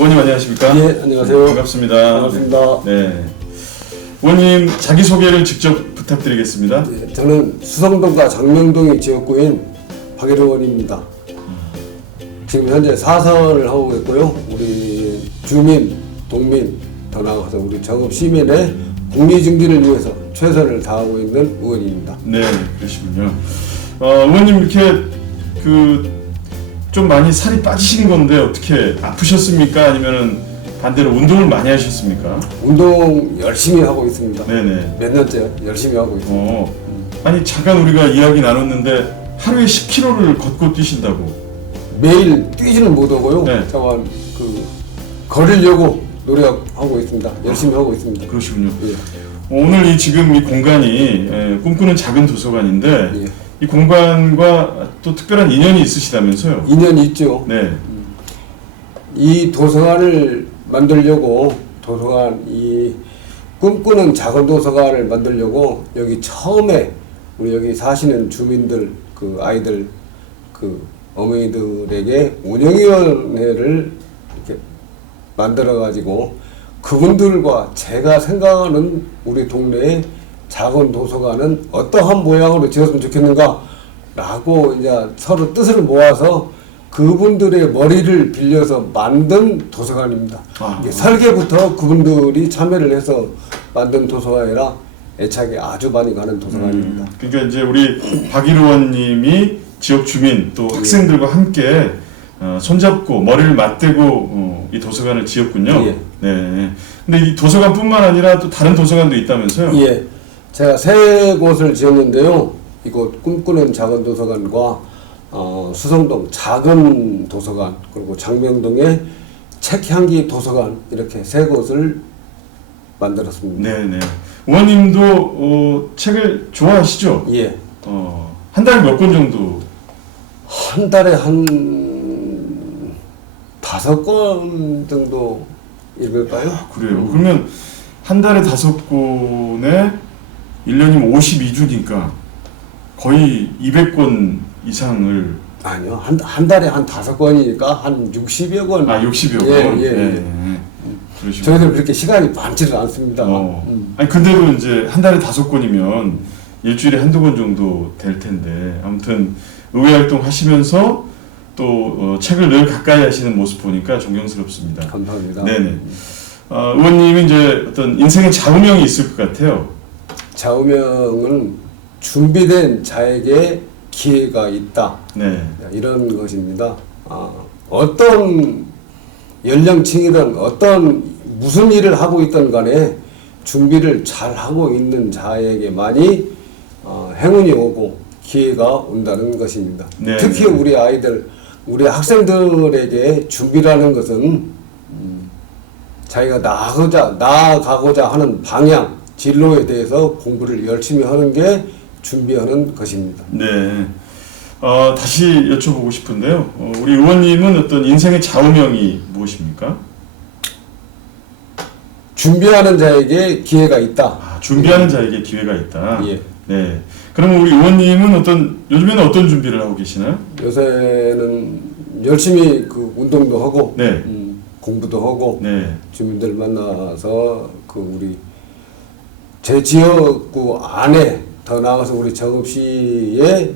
의원님 안녕하십니까? 예, 안녕하세요. 반갑습니다. 반갑습니다. 네. 의원님 자기 소개를 직접 부탁드리겠습니다. 예, 저는 수성동과 장명동의 지역구인 박일원입니다. 지금 현재 사선을 하고 있고요. 우리 주민, 동민, 더 나아가서 우리 정읍 시민의 국리 증진을 위해서 최선을 다하고 있는 의원입니다. 네, 그러시군요. 어, 의원님 이렇게 그 좀 많이 살이 빠지신 건데 어떻게 아프셨습니까? 아니면은 반대로 운동을 많이 하셨습니까? 운동 열심히 하고 있습니다. 네네. 몇 년째 열심히 하고 있습니다. 어, 아니 잠깐 우리가 이야기 나눴는데 하루에 10km를 걷고 뛰신다고. 매일 뛰지는 못하고요. 네. 다만 그 걸으려고 노력하고 있습니다. 열심히 하고 있습니다. 그러시군요. 예. 오늘 이 지금 이 공간이 예, 꿈꾸는 작은 도서관인데 예. 이 공간과 또 특별한 인연이 있으시다면서요? 인연이 있죠. 네. 이 도서관을 만들려고 도서관 이 꿈꾸는 작은 도서관을 만들려고 여기 처음에 우리 여기 사시는 주민들 그 아이들 그 어머니들에게 운영위원회를 이렇게 만들어 가지고 그분들과 제가 생각하는 우리 동네의 작은 도서관은 어떠한 모양으로 지었으면 좋겠는가라고 이제 서로 뜻을 모아서 그분들의 머리를 빌려서 만든 도서관입니다. 아. 설계부터 그분들이 참여를 해서 만든 도서관이라 애착이 아주 많이 가는 도서관입니다. 음, 그러니까 이제 우리 박 의원님이 지역 주민 또 학생들과 함께 어, 손잡고 머리를 맞대고 어, 이 도서관을 지었군요. 예. 네. 근데 이 도서관뿐만 아니라 또 다른 도서관도 있다면서요? 예, 제가 세 곳을 지었는데요. 이곳 꿈꾸는 작은 도서관과 어, 수성동 작은 도서관 그리고 장명동의 책향기 도서관 이렇게 세 곳을 만들었습니다. 네, 네. 의원님도 어, 책을 좋아하시죠? 예, 어, 한 달에 몇 권 정도? 한 달에 한 다섯 권 정도 읽을까요? 아, 그래요. 그러면 한 달에 다섯 권에 1년이면 52주니까 거의 200권 이상을 아니요, 한, 한 달에 한 다섯 권이니까 한 60여 권. 아 60여 권. 예, 예, 네, 예. 네. 그러시군요. 저희들 그렇게 시간이 많지는 않습니다. 어. 음. 아니 근데도 이제 한 달에 다섯 권이면 일주일에 한두 권 정도 될 텐데 아무튼 의회 활동 하시면서 또 어, 책을 늘 가까이 하시는 모습 보니까 존경스럽습니다. 감사합니다. 네네. 어, 의원님이 이제 어떤 인생의 좌우명이 있을 것 같아요. 좌우명은 준비된 자에게 기회가 있다. 네. 이런 것입니다. 아, 어떤 연령층이든 어떤 무슨 일을 하고 있든 간에 준비를 잘 하고 있는 자에게만이 어, 행운이 오고 기회가 온다는 것입니다. 네, 특히 네. 우리 아이들, 우리 학생들에게 준비라는 것은 음, 자기가 나아가고자, 나아가고자 하는 방향, 진로에 대해서 공부를 열심히 하는 게 준비하는 것입니다. 네. 어, 다시 여쭤보고 싶은데요. 어, 우리 의원님은 어떤 인생의 좌우명이 무엇입니까? 준비하는 자에게 기회가 있다. 아, 준비하는 자에게 기회가 있다. 예. 네. 그러면 우리 의원님은 어떤 요즘에는 어떤 준비를 하고 계시나요? 요새는 열심히 그 운동도 하고 네. 음, 공부도 하고 네. 주민들 만나서 그 우리 제 지역구 안에 더 나아가서 우리 정읍시의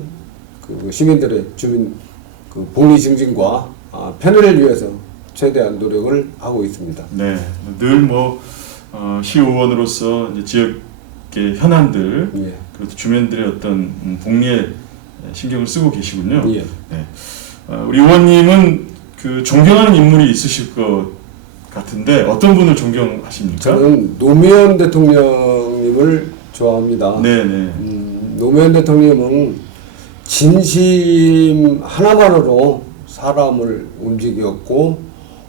그 시민들의 주민 그 복리 증진과 아, 편의를 위해서 최대한 노력을 하고 있습니다. 네. 늘뭐 어, 시의원으로서 지역의 현안들 예. 그리고 주민들의 어떤 음, 복리에 신경을 쓰고 계시군요. 예. 네. 어, 우리 의원님은 그 존경하는 인물이 있으실 것 같은데 어떤 분을 존경하십니까? 저는 노무현 대통령님을 좋아합니다. 네네. 음, 노무현 대통령은 진심 하나만으로 사람을 움직였고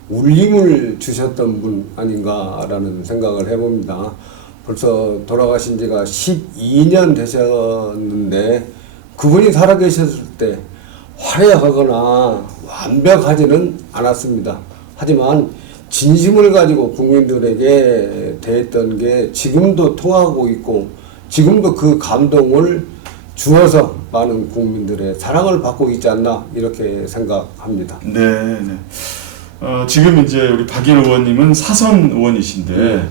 울림을 주셨던 분 아닌가라는 생각을 해봅니다. 벌써 돌아가신 지가 12년 되셨는데 그분이 살아계셨을 때 화려하거나 완벽하지는 않았습니다. 하지만 진심을 가지고 국민들에게 대했던 게 지금도 통하고 있고 지금도 그 감동을 주어서 많은 국민들의 사랑을 받고 있지 않나 이렇게 생각합니다. 네, 네. 어, 지금 이제 우리 박일 의원님은 사선 의원이신데 네.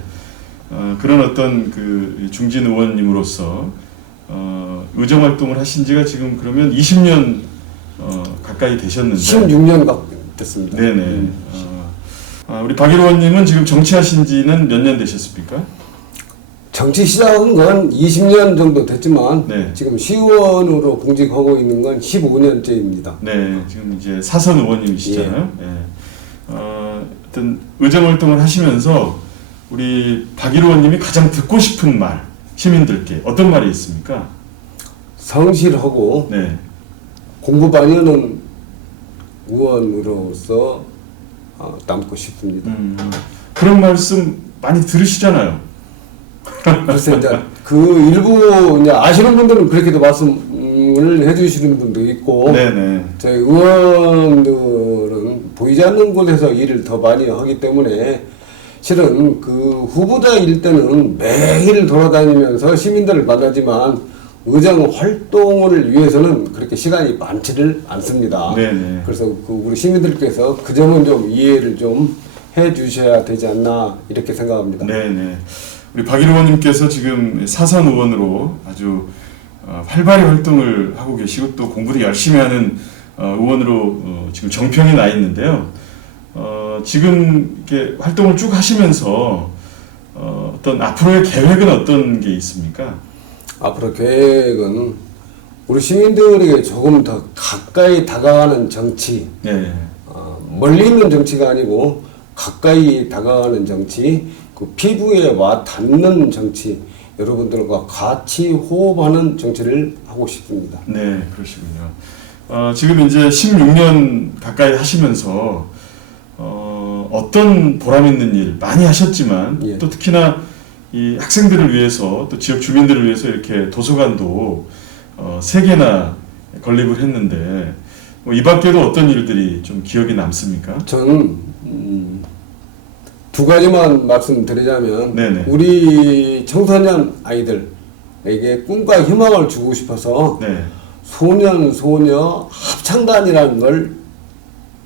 어, 그런 어떤 그 중진 의원님으로서 어, 의정 활동을 하신 지가 지금 그러면 20년 어, 가까이 되셨는데 16년 가 됐습니다. 네네. 음. 어, 아, 우리 박일 의원님은 지금 정치하신 지는 몇 년 되셨습니까? 정치 시작은 건 20년 정도 됐지만 네. 지금 시의원으로 공직하고 있는 건 15년째입니다. 네, 지금 이제 사선 의원님이시잖아요. 예. 어, 어떤 의정 활동을 하시면서 우리 박 의원님이 가장 듣고 싶은 말 시민들께 어떤 말이 있습니까? 성실하고 네, 공부 많이 하는 의원으로서 어, 남고 싶습니다. 음, 그런 말씀 많이 들으시잖아요. 글쎄 이제 그 일부 이제 아시는 분들은 그렇게도 말씀을 해주시는 분도 있고 네, 네, 저희 의원들은 보이지 않는 곳에서 일을 더 많이 하기 때문에 실은 그 후보자일 때는 매일 돌아다니면서 시민들을 만나지만 의정 활동을 위해서는 그렇게 시간이 많지를 않습니다. 네, 네. 그래서 그 우리 시민들께서 그 점은 좀 이해를 좀 해 주셔야 되지 않나 이렇게 생각합니다. 네, 네. 우리 박 의원님께서 지금 사선 의원으로 아주 어, 활발히 활동을 하고 계시고 또 공부도 열심히 하는 어, 의원으로 어, 지금 정평이 나 있는데요. 어, 지금 이렇게 활동을 쭉 하시면서 어, 어떤 앞으로의 계획은 어떤 게 있습니까? 앞으로 계획은 우리 시민들에게 조금 더 가까이 다가가는 정치, 네, 어, 멀리 있는 정치가 아니고 가까이 다가가는 정치, 그 피부에 와 닿는 정치, 여러분들과 같이 호흡하는 정치를 하고 싶습니다. 네, 그러시군요. 어, 지금 이제 16년 가까이 하시면서 어, 어떤 보람 있는 일 많이 하셨지만 예. 또 특히나 이 학생들을 위해서 또 지역 주민들을 위해서 이렇게 도서관도 어, 세 개나 건립을 했는데 뭐 이 밖에도 어떤 일들이 좀 기억에 남습니까? 저는 음, 두 가지만 말씀드리자면 네네. 우리 청소년 아이들에게 꿈과 희망을 주고 싶어서 네, 소년 소녀 합창단이라는 걸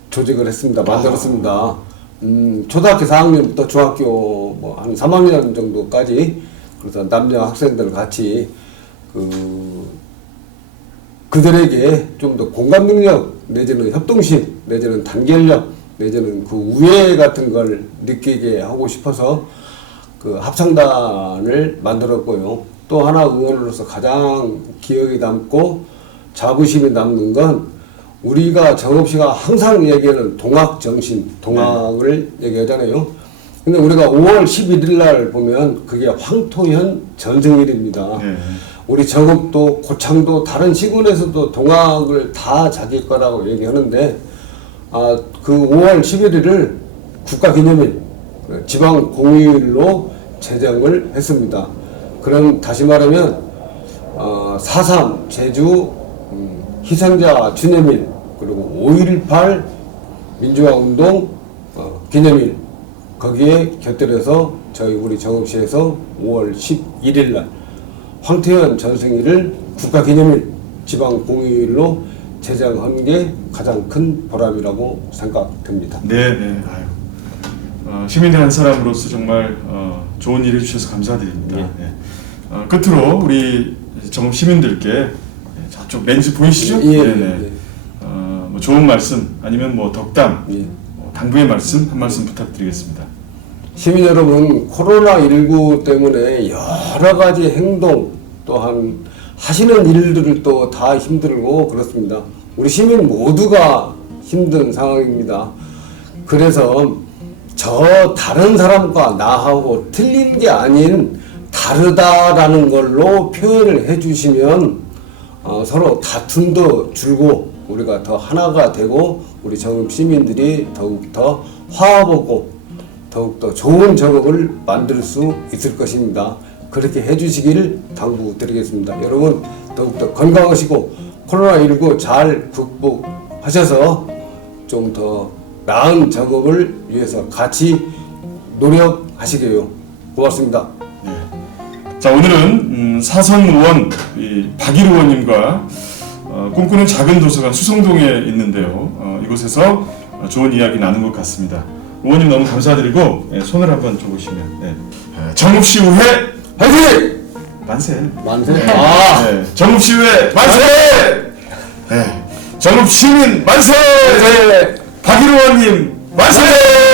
조직을 했습니다. 만들었습니다. 음, 초등학교 4학년부터 중학교 뭐 한 3학년 정도까지 그래서 남녀 학생들 같이 그 그들에게 좀 더 공감 능력 내지는 협동심 내지는 단결력 내지는 그 우애 같은 걸 느끼게 하고 싶어서 그 합창단을 만들었고요. 또 하나 의원으로서 가장 기억에 남고 자부심이 남는 건 우리가 정없이가 항상 얘기하는 동학 정신, 동학을 얘기하잖아요. 근데 우리가 5월 11일 날 보면 그게 황토현 전승일입니다. 네. 우리 정읍도 고창도 다른 시군에서도 동학을 다 자기 거라고 얘기하는데 아, 그 5월 11일을 국가기념일 지방 공휴일로 제정을 했습니다. 그럼 다시 말하면 어, 4.3 제주 음, 희생자 주념일 그리고 5.18 민주화 운동 어, 기념일 거기에 곁들여서 저희 우리 정읍시에서 5월 11일 날 황태현 전승일을 국가기념일 지방 공휴일로 제정한 게 가장 큰 보람이라고 생각됩니다. 네, 네. 어, 시민의 한 사람으로서 정말 어, 좋은 일 해주셔서 감사드립니다. 예. 네. 어, 끝으로 우리 정읍 시민들께 네, 저 쪽 렌즈 보이시죠? 예, 예, 네. 어, 뭐 좋은 말씀 아니면 뭐 덕담, 예. 뭐 당부의 말씀 한 말씀 부탁드리겠습니다. 시민 여러분, 코로나19 때문에 여러 가지 행동 또한 하시는 일들을 또 다 힘들고 그렇습니다. 우리 시민 모두가 힘든 상황입니다. 그래서 저 다른 사람과 나하고 틀린 게 아닌 다르다라는 걸로 표현을 해주시면 어, 서로 다툼도 줄고 우리가 더 하나가 되고 우리 정읍 시민들이 더욱 더 화합하고 더욱 더 좋은 정읍을 만들 수 있을 것입니다. 그렇게 해주시기를 당부드리겠습니다. 여러분 더욱 더 건강하시고 코로나19 잘 극복하셔서 좀 더 나은 작업을 위해서 같이 노력하시게요. 고맙습니다. 네. 자 오늘은 음, 사선 의원 이 박일 의원님과 어, 꿈꾸는 작은 도서관 수성동에 있는데요. 어, 이곳에서 어, 좋은 이야기 나눈 것 같습니다. 의원님 너무 감사드리고 예, 손을 한번 줘보시면 네. 예, 정읍시 의회 화이팅! 만세. 만세. 아, 네, 정읍시 의회 만세. 네, 정읍 시민 만세. 네. 박일호 의원님 만세.